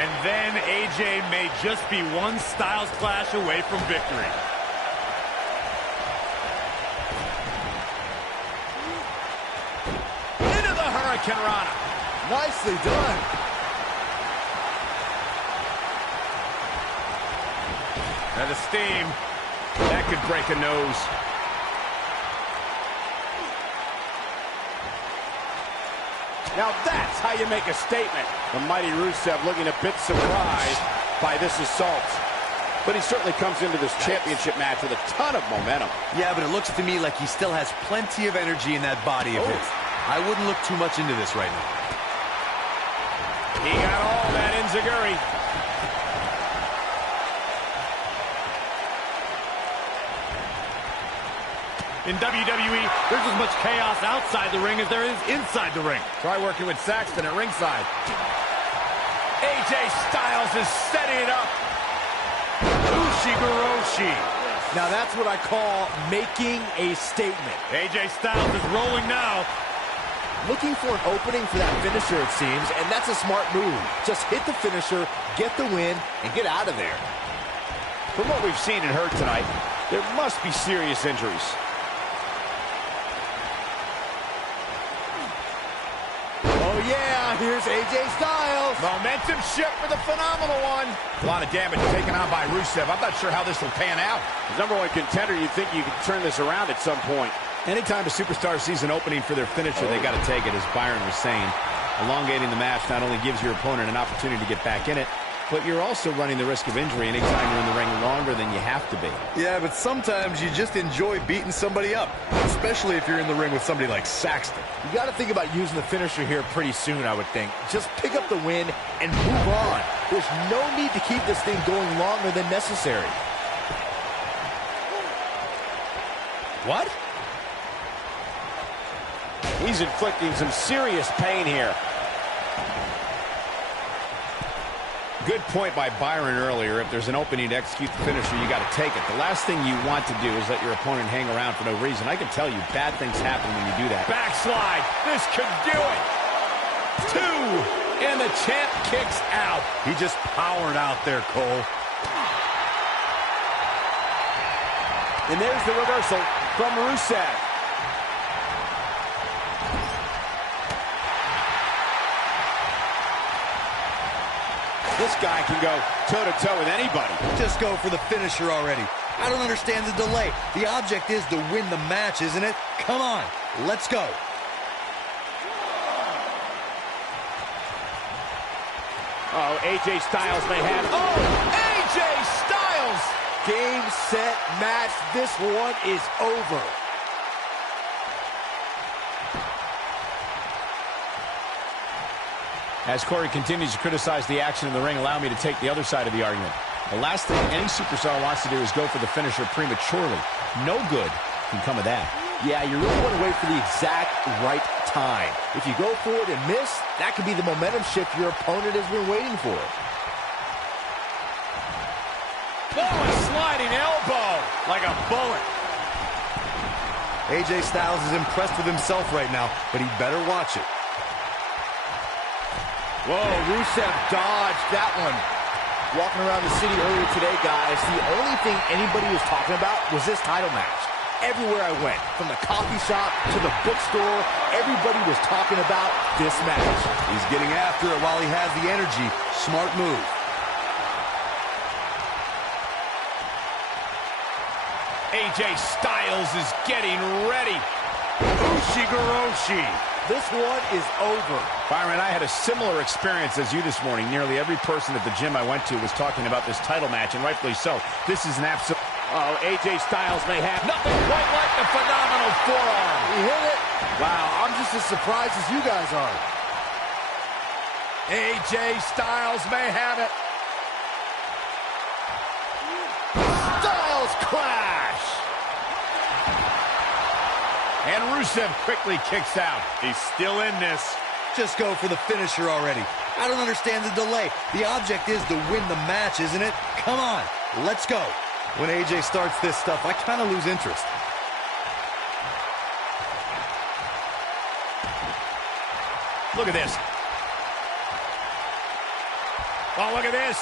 And then AJ may just be one Styles Clash away from victory. Into the Hurricane Rana. Nicely done. Now the steam. That could break a nose. Now that's how you make a statement. The mighty Rusev looking a bit surprised by this assault. But he certainly comes into this championship match with a ton of momentum. Yeah, but it looks to me like he still has plenty of energy in that body of his. I wouldn't look too much into this right now. He got all that enziguri. In WWE, there's as much chaos outside the ring as there is inside the ring. Try working with Saxton at ringside. AJ Styles is setting it up. Ushigoroshi. Now that's what I call making a statement. AJ Styles is rolling now. Looking for an opening for that finisher, it seems, and that's a smart move. Just hit the finisher, get the win, and get out of there. From what we've seen and heard tonight, there must be serious injuries. Oh yeah, here's AJ Styles. Momentum shift for the phenomenal one. A lot of damage taken on by Rusev. I'm not sure how this will pan out. As #1 contender, you'd think you could turn this around at some point. Anytime a superstar sees an opening for their finisher, they got to take it, as Byron was saying. Elongating the match not only gives your opponent an opportunity to get back in it, but you're also running the risk of injury anytime you're in the ring longer than you have to be. Yeah, but sometimes you just enjoy beating somebody up, especially if you're in the ring with somebody like Saxton. You got to think about using the finisher here pretty soon, I would think. Just pick up the win and move on. There's no need to keep this thing going longer than necessary. What? He's inflicting some serious pain here. Good point by Byron earlier. If there's an opening to execute the finisher, you got to take it. The last thing you want to do is let your opponent hang around for no reason. I can tell you, bad things happen when you do that. Backslide. This could do it. 2. And the champ kicks out. He just powered out there, Cole. And there's the reversal from Rusev. This guy can go toe-to-toe with anybody. Just go for the finisher already. I don't understand the delay. The object is to win the match, isn't it? Come on, let's go. Oh, AJ Styles may have... Oh, AJ Styles! Game, set, match. This one is over. As Corey continues to criticize the action in the ring, allow me to take the other side of the argument. The last thing any superstar wants to do is go for the finisher prematurely. No good can come of that. Yeah, you really want to wait for the exact right time. If you go for it and miss, that could be the momentum shift your opponent has been waiting for. Oh, a sliding elbow like a bullet. AJ Styles is impressed with himself right now, but he better watch it. Whoa, Rusev dodged that one. Walking around the city earlier today, guys, the only thing anybody was talking about was this title match. Everywhere I went, from the coffee shop to the bookstore, everybody was talking about this match. He's getting after it while he has the energy. Smart move. AJ Styles is getting ready. Ushigoroshi. This one is over. Byron, I had a similar experience as you this morning. Nearly every person at the gym I went to was talking about this title match, and rightfully so. This is an absolute... Oh, AJ Styles may have nothing quite like the phenomenal forearm. He hit it. Wow, I'm just as surprised as you guys are. AJ Styles may have it. Styles clash. And Rusev quickly kicks out. He's still in this. Just go for the finisher already. I don't understand the delay. The object is to win the match, isn't it? Come on, let's go. When AJ starts this stuff, I kind of lose interest. Look at this. Oh, look at this.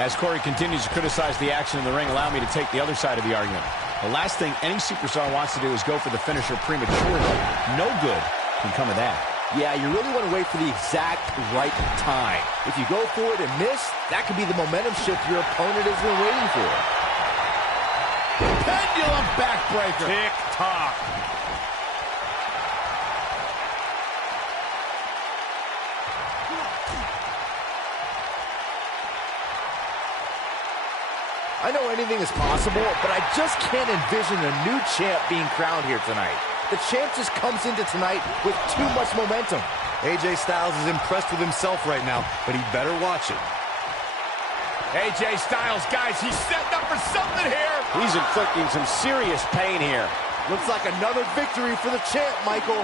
As Corey continues to criticize the action in the ring, allow me to take the other side of the argument. The last thing any superstar wants to do is go for the finisher prematurely. No good can come of that. Yeah, you really want to wait for the exact right time. If you go for it and miss, that could be the momentum shift your opponent has been waiting for. Pendulum backbreaker. Tick-tock. I know anything is possible, but I just can't envision a new champ being crowned here tonight. The champ just comes into tonight with too much momentum. AJ Styles is impressed with himself right now, but he better watch it. AJ Styles, guys, he's setting up for something here. He's inflicting some serious pain here. Looks like another victory for the champ, Michael.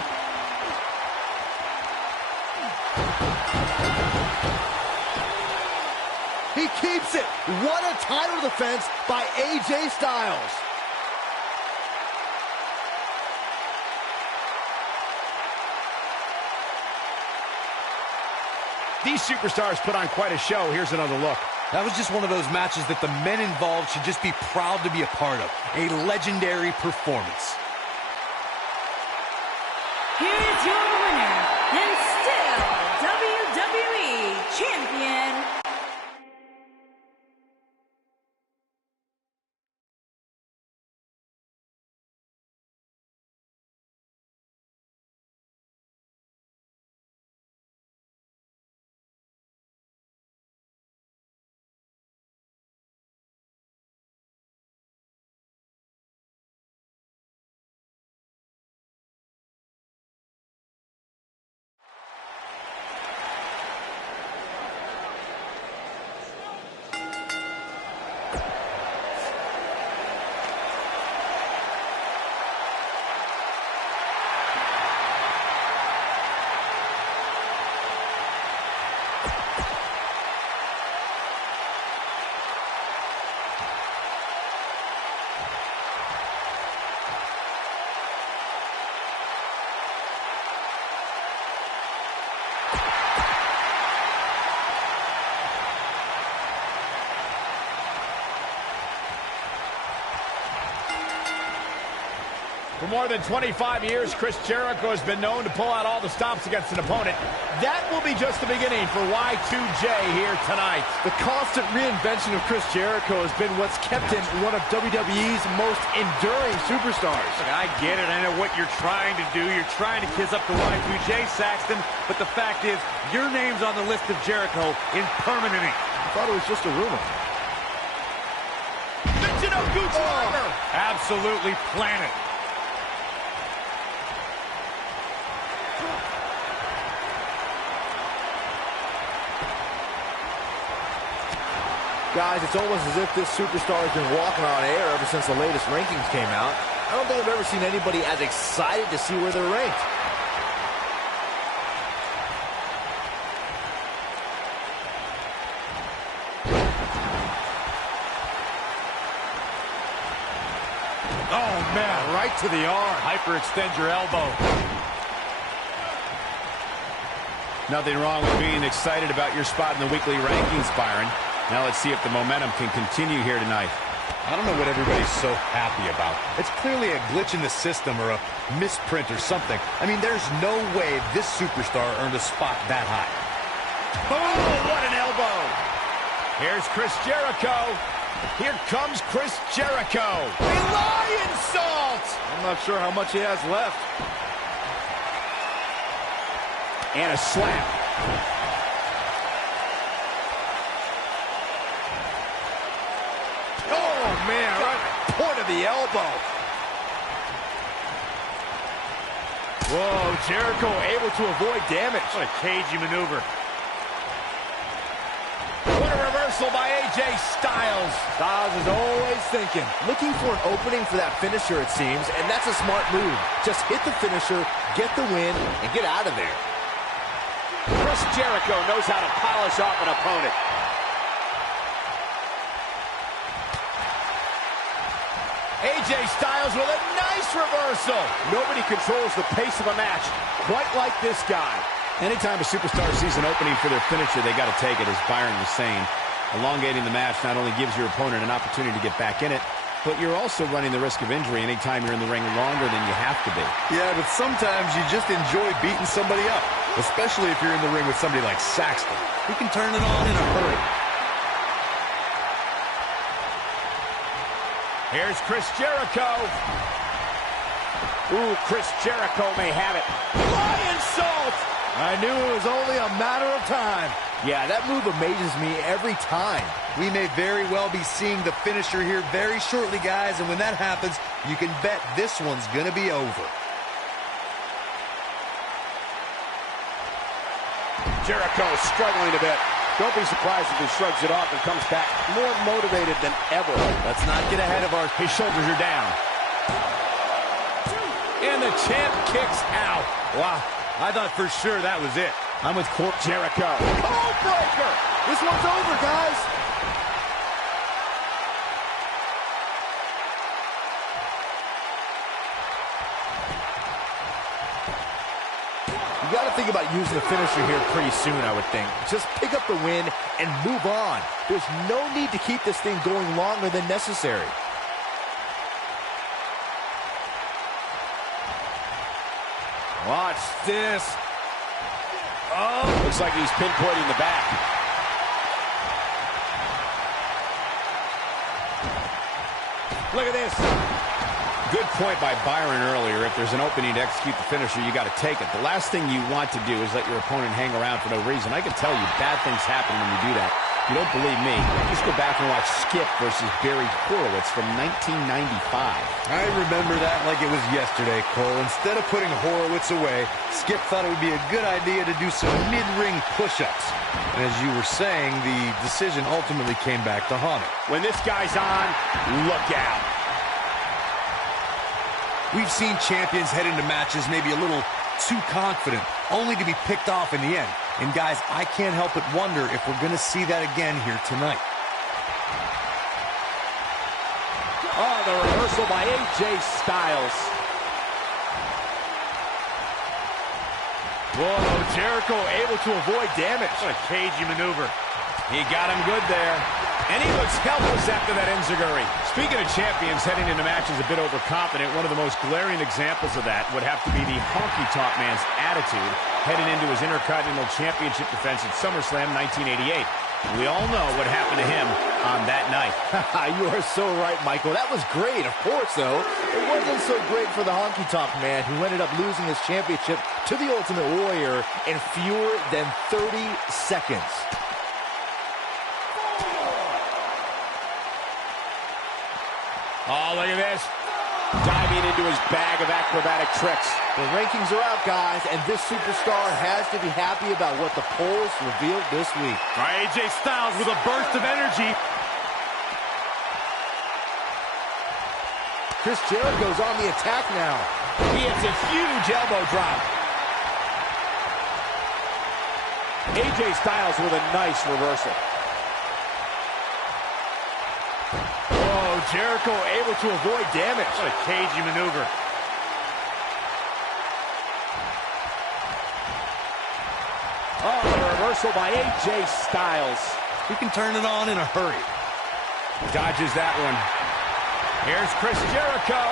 He keeps it. What a title defense by AJ Styles. These superstars put on quite a show. Here's another look. That was just one of those matches that the men involved should just be proud to be a part of. A legendary performance. Here is your winner, and still WWE Champion, For more than 25 years, Chris Jericho has been known to pull out all the stops against an opponent. That will be just the beginning for Y2J here tonight. The constant reinvention of Chris Jericho has been what's kept him one of WWE's most enduring superstars. Look, I get it. I know what you're trying to do. You're trying to kiss up to Y2J, Saxton. But the fact is, your name's on the list of Jericho in permanent ink. I thought it was just a rumor. Absolutely planted. Guys, it's almost as if this superstar has been walking on air ever since the latest rankings came out. I don't think I've ever seen anybody as excited to see where they're ranked. Oh, man, right to the arm. Hyperextend your elbow. Nothing wrong with being excited about your spot in the weekly rankings, Byron. Now let's see if the momentum can continue here tonight. I don't know what everybody's so happy about. It's clearly a glitch in the system or a misprint or something. I mean, there's no way this superstar earned a spot that high. Oh, what an elbow. Here's Chris Jericho. Here comes Chris Jericho. A lion salt. I'm not sure how much he has left. And a slap. Oh, man, right point of the elbow. Whoa, Jericho able to avoid damage. What a cagey maneuver. What a reversal by AJ Styles. Styles is always thinking, looking for an opening for that finisher, it seems, and that's a smart move. Just hit the finisher, get the win, and get out of there. Chris Jericho knows how to polish off an opponent. AJ Styles with a nice reversal. Nobody controls the pace of a match quite like this guy. Anytime a superstar sees an opening for their finisher, they got to take it, as Byron was saying. Elongating the match not only gives your opponent an opportunity to get back in it, but you're also running the risk of injury anytime you're in the ring longer than you have to be. Yeah, but sometimes you just enjoy beating somebody up, especially if you're in the ring with somebody like Saxton. He can turn it on in a hurry. Here's Chris Jericho. Ooh, Chris Jericho may have it. Lion Salt! I knew it was only a matter of time. Yeah, that move amazes me every time. We may very well be seeing the finisher here very shortly, guys, and when that happens, you can bet this one's gonna be over. Jericho struggling a bit. Don't be surprised if he shrugs it off and comes back more motivated than ever. Let's not get ahead of our... His shoulders are down. And the champ kicks out. Wow, I thought for sure that was it. I'm with Jericho. Code breaker! This one's over, guys. You got to think about using the finisher here pretty soon, I would think. Just pick up the win and move on. There's no need to keep this thing going longer than necessary. Watch this. Oh, looks like he's pinpointing the back. Look at this. Good point by Byron earlier. If there's an opening to execute the finisher, you got to take it. The last thing you want to do is let your opponent hang around for no reason. I can tell you bad things happen when you do that. If you don't believe me, just go back and watch Skip versus Barry Horowitz from 1995. I remember that like it was yesterday, Cole. Instead of putting Horowitz away, Skip thought it would be a good idea to do some mid-ring push-ups. And as you were saying, the decision ultimately came back to haunt him. When this guy's on, look out. We've seen champions head into matches maybe a little too confident, only to be picked off in the end. And guys, I can't help but wonder if we're going to see that again here tonight. Oh, the reversal by AJ Styles. Whoa, Jericho able to avoid damage. What a cagey maneuver. He got him good there. And he looks helpless after that enziguri. Speaking of champions heading into matches a bit overconfident, one of the most glaring examples of that would have to be the honky-tonk man's attitude heading into his Intercontinental Championship defense at SummerSlam 1988. We all know what happened to him on that night. You are so right, Michael. That was great. Of course, though, it wasn't so great for the honky-tonk man, who ended up losing his championship to the Ultimate Warrior in fewer than 30 seconds. Oh, look at this. Diving into his bag of acrobatic tricks. The rankings are out, guys, and this superstar has to be happy about what the polls revealed this week. All right, AJ Styles with a burst of energy. Chris Jericho's on the attack now. He hits a huge elbow drop. AJ Styles with a nice reversal. Jericho able to avoid damage. What a cagey maneuver. Oh, the reversal by AJ Styles. He can turn it on in a hurry. Dodges that one. Here's Chris Jericho.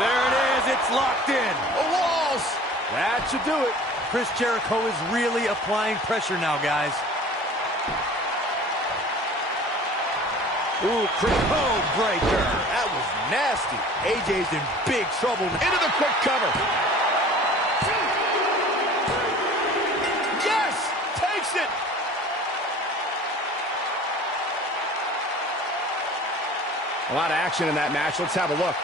There it is. It's locked in. The walls. That should do it. Chris Jericho is really applying pressure now, guys. Ooh, Chris Code breaker. That was nasty. AJ's in big trouble. Into the quick cover. Yes! Takes it! A lot of action in that match. Let's have a look.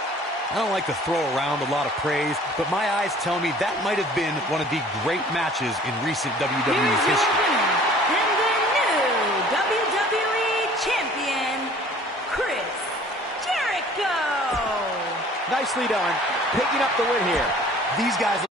I don't like to throw around a lot of praise, but my eyes tell me that might have been one of the great matches in recent WWE Here's your history. winner, and the new WWE Champion, Chris Jericho. Nicely done. Picking up the win here. These guys